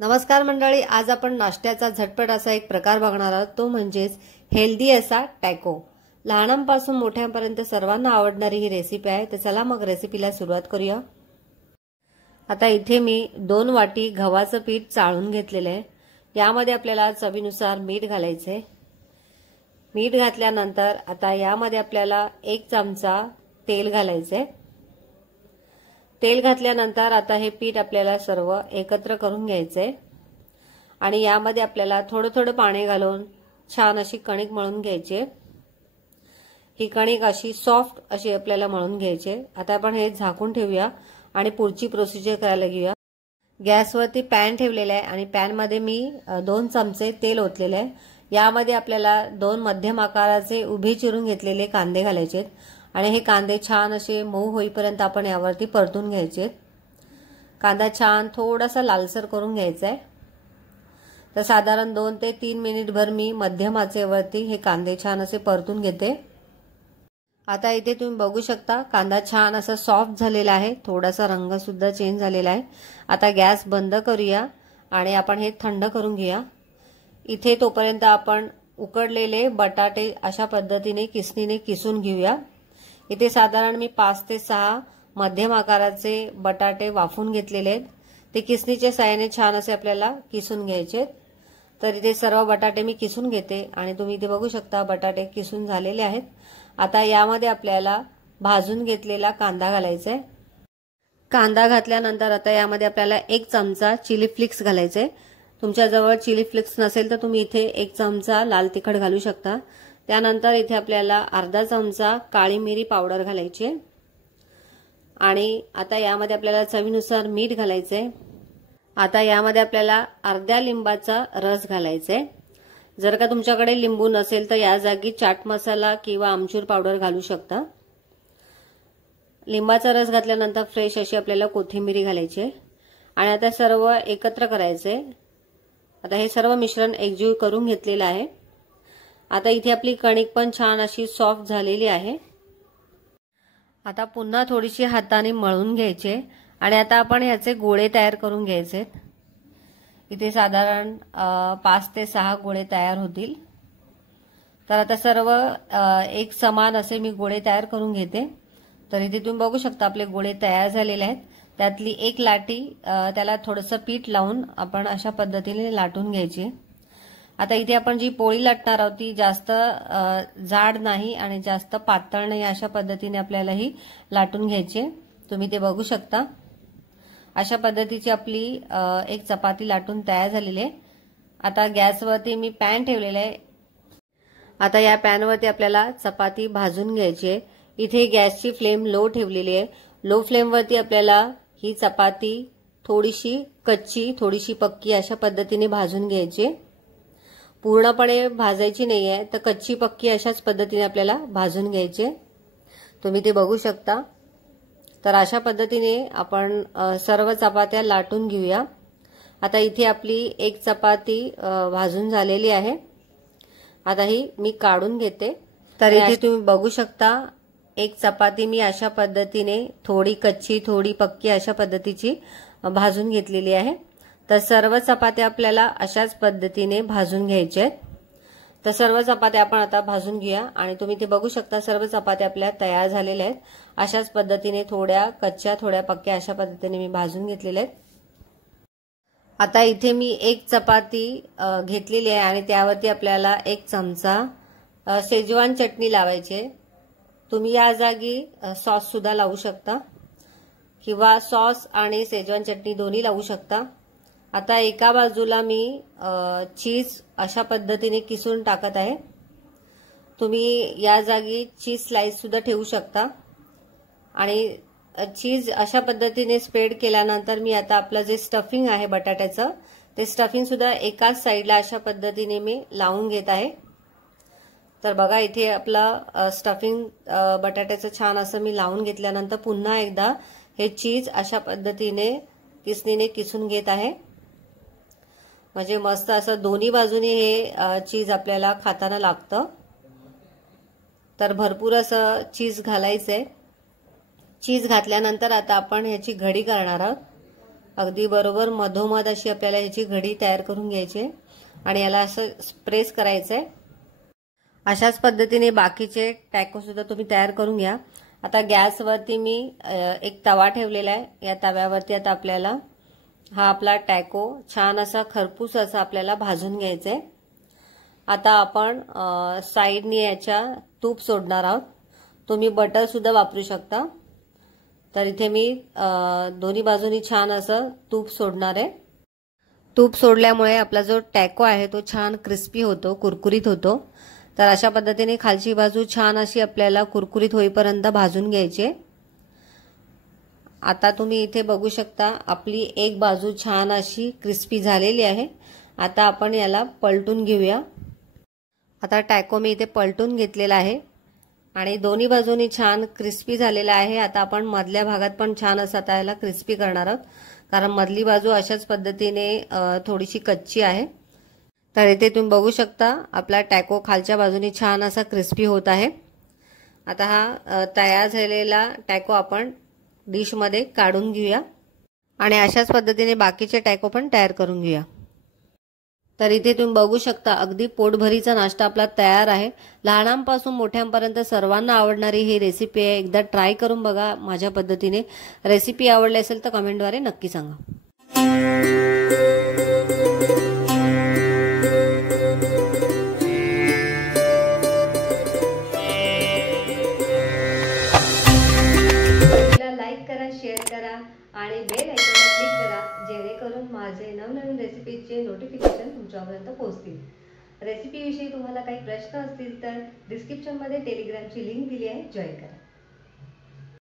नमस्कार मंडळी, आज आपण नाश्त्याचा झटपट असा एक प्रकार बघणार आहोत, तो म्हणजेच हेल्दी असा टॅको। लहानांपासून मोठ्यांपर्यंत सर्वांना आवडणारी ही रेसिपी आहे। तर चला मग रेसिपीला सुरुवात करूया। आता इथे मी 2 वाटी गव्हाचं पीठ चाळून घेतलेलं आहे। यामध्ये आपल्याला चवीनुसार मीठ घालायचे। मीठ घातल्यानंतर आता यामध्ये आपल्याला 1 चमचा तेल घालायचे। तेल घातल्यानंतर आता हे पीठ आपल्याला सर्व एकत्र करून घ्यायचे आणि यामध्ये आपल्याला थोडं थोडं पाणी घालून छान अशी कणिक मळून घ्यायची। ही कणिक अशी सॉफ्ट अशी आपल्याला मळून घ्यायची। आता आपण हे झाकून ठेवूया आणि पुढची प्रोसिजर करायला घेऊया। गॅसवरती पॅन ठेवलेला आहे आणि पॅन मध्ये मी 2 चमचे तेल ओतलेले आहे। यामध्ये आपल्याला 2 मध्यम आकाराचे उभे चिरून घेतलेले कांदे घालायचे आणि हे कांदे छान असे मऊ होईपर्यंत आपण यावरती परतून घ्यायचे। कांदा छान थोडासा लालसर करून घ्यायचा आहे। तर साधारण 2 ते 3 मिनिटभर मी मध्यम आचेवरती हे कांदे छान असे परतून घेते। आता इथे तुम्ही बघू शकता कांदा छान असा सॉफ्ट झालेला आहे, थोडासा रंग सुद्धा चेंज झालेला आहे। आता गॅस बंद करूया आणि आपण हे थंड करून घेऊया। इथे तोपर्यंत आपण उकडलेले बटाटे अशा पद्धतीने किसणीने किसून घेऊया। इथे साधारण मी 5 ते 6 मध्यम आकाराचे बटाटे वाफून घेतलेले आहेत। ते किसणीच्या साहाय्याने छान असे आपल्याला किसून घ्यायचे। तर इथे सर्व बटाटे मी किसून घेते आणि तुम्ही इथे बघू शकता बटाटे किसून झालेले आहेत। आता यामध्ये आपल्याला भाजून घेतलेला कांदा घालायचा आहे। कांदा घातल्यानंतर आता यामध्ये आपल्याला 1 चमचा चिली फ्लेक्स घालायचे। तुमच्याजवळ चिली फ्लेक्स नसेल तर तुम्ही इथे 1 चमचा लाल तिखट घालू शकता। त्यानंतर इथे आपल्याला अर्धा चमचा काळी मिरी पावडर घालायची आणि आता यामध्ये आपल्याला चवीनुसार मीठ घालायचे। आता यामध्ये आपल्याला अर्ध्या लिंबाचा रस घालायचा आहे। जर का तुमच्याकडे लिंबू नसेल तर या जागी चाट मसाला किंवा आमचूर पावडर घालू शकता। लिंबाचा रस घातल्यानंतर फ्रेश अशी आपल्याला कोथिंबीर घालायची आणि आता सर्व एकत्र करायचे। आता हे सर्व मिश्रण एकजीव करून घेतलेलं आहे। आता इथे आपली कणिक पण छान अशी सॉफ्ट झालेली आहे। आता पुन्हा थोडीशी हाताने मळून घ्यायचे आणि आता आपण याचे गोळे तयार करून घ्यायचे। इथे साधारण 5 ते 6 गोळे तयार होतील। तर आता सर्व एक समान असे मी गोळे तयार करून घेते। तर इथे तुम्ही बघू शकता आपले गोळे तयार झालेले आहेत। त्यातली एक लाटी त्याला थोडंसं पीठ लावून आपण अशा पद्धतीने लाटून घ्यायची। आता इथे आपण जी पोळी लाटणार आहोत ती जास्त जाड नाही आणि जास्त पातळ नाही, अशा पद्धतीने आपल्याला ही लाटून घ्यायची। तुम्ही ते बघू शकता अशा पद्धतीची आपली एक चपाती लाटून तयार झालेली आहे। आता गॅसवरती मी पॅन ठेवलेला आहे। आता या पॅनवरती आपल्याला चपाती भाजून घ्यायची आहे। इथे गॅसची फ्लेम लो ठेवलेली आहे। लो फ्लेमवरती आपल्याला ही चपाती थोडीशी कच्ची थोडीशी पक्की अशा पद्धतीने भाजून घ्यायची। पूर्णपणे भाजायची नाहीये, तर कच्ची पक्की अशाच पद्धतीने आपल्याला भाजून घ्यायचे। तुम्ही ते बघू शकता। तर अशा पद्धतीने आपण सर्व चपात्या लाटून घेऊया। आता इथे आपली एक चपाती भाजून झालेली आहे। आता ही मी काढून घेते। तर इथे तुम्ही बघू शकता एक चपाती मी अशा पद्धतीने थोडी कच्ची थोडी पक्की अशा पद्धतीची भाजून घेतलेली आहे। तर सर्व चपात्या आपल्याला अशाच पद्धतीने भाजून घ्यायच्या आहेत। तर सर्व चपात्या आपण आता भाजून घेऊया आणि तुम्ही ते बघू शकता सर्व चपात्या आपल्या तयार झालेल्या आहेत। अशाच पद्धतीने थोड्या कच्च्या थोड्या पक्क्या अशा पद्धतीने मी भाजून घेतलेल्या आहेत। आता इथे मी एक चपाती घेतलेली आहे आणि त्यावरती आपल्याला 1 चमचा शेजवान चटणी लावायची। तुम्ही या जागी सॉस सुद्धा लावू शकता किंवा सॉस आणि शेजवान चटणी दोन्ही लावू शकता। आता एका बाजूला मी चीज अशा पद्धतीने किसून टाकत आहे। तुम्ही या जागी चीज स्लाइस सुद्धा ठेवू शकता आणि चीज अशा पद्धतीने स्प्रेड केल्यानंतर मी आता आपलं जे स्टफिंग आहे बटाट्याचं ते स्टफिंग सुद्धा एकाच साइडला अशा पद्धतीने मी लावून घेत आहे। तर बघा इथे आपलं स्टफिंग बटाट्याचं छान असं मी लावून घेतल्यानंतर पुन्हा एकदा हे चीज अशा पद्धतीने किसणीने किसून घेत आहे। म्हणजे मस्त असं दोन्ही बाजूने हे चीज आपल्याला खाताना लागतं। तर भरपूर असं चीज घालायचंय। चीज घातल्यानंतर आता आपण ह्याची घडी करणार आहोत। अगदी बरोबर मधोमध अशी आपल्याला याची घडी तयार करून घ्यायची आणि याला असं प्रेस करायचंय। अशाच पद्धतीने बाकीचे टॅको सुद्धा तुम्ही तयार करून घ्या। आता गॅसवरती मी एक तवा ठेवलेला आहे। या तव्यावरती आता आपल्याला हा आपला टॅको छान असा खरपूस असा आपल्याला भाजून घ्यायचा आहे। आता आपण साइडने याच्या तूप सोडणार आहोत। तुम्ही बटर सुद्धा वापरू शकता। तर इथे मी दोन्ही बाजूनी छान असं तूप सोडणार आहे। तूप सोडल्यामुळे आपला जो टॅको आहे तो छान क्रिस्पी होतो, कुरकुरीत होतो। तर अशा पद्धतीने खालची बाजू छान अशी आपल्याला कुरकुरीत होईपर्यंत भाजून घ्यायची। आता तुम्ही इथे बघू शकता आपली एक बाजू छान अशी क्रिस्पी झालेली आहे। आता आपण याला पलटून घेऊया। आता टॅको मी इथे पलटून घेतलेला आहे आणि दोन्ही बाजूनी छान क्रिस्पी झालेला आहे। आता आपण मधल्या भागात पण छान असं आता याला क्रिस्पी करणार आहोत, कारण मधली बाजू अशाच पद्धतीने थोडीशी कच्ची आहे। तर इथे तुम्ही बघू शकता आपला टॅको खालच्या बाजूनी छान असा क्रिस्पी होत आहे। आता हा तयार झालेला टॅको आपण डिशमध्ये काढून घेऊया आणि अशाच पद्धतीने बाकीचे टॅको पण तयार करून घेऊया। तर इथे तुम्ही बघू शकता अगदी पोटभरीचा नाश्ता आपला तयार आहे। लहानांपासून मोठ्यांपर्यंत सर्वांना आवडणारी ही रेसिपी आहे। एकदा ट्राय करून बघा माझ्या पद्धतीने। रेसिपी आवडली असेल तर कमेंटद्वारे नक्की सांगा। लाईक करा, शेअर करा आणि बेल आयकॉनला क्लिक करा, जेणेकरून माझे नवनवीन रेसिपीचे नोटिफिकेशन तुमच्यापर्यंत पोहोचतील। रेसिपीविषयी तुम्हाला काही प्रश्न असतील तर डिस्क्रिप्शनमध्ये टेलिग्रामची लिंक दिली आहे, जॉईन करा।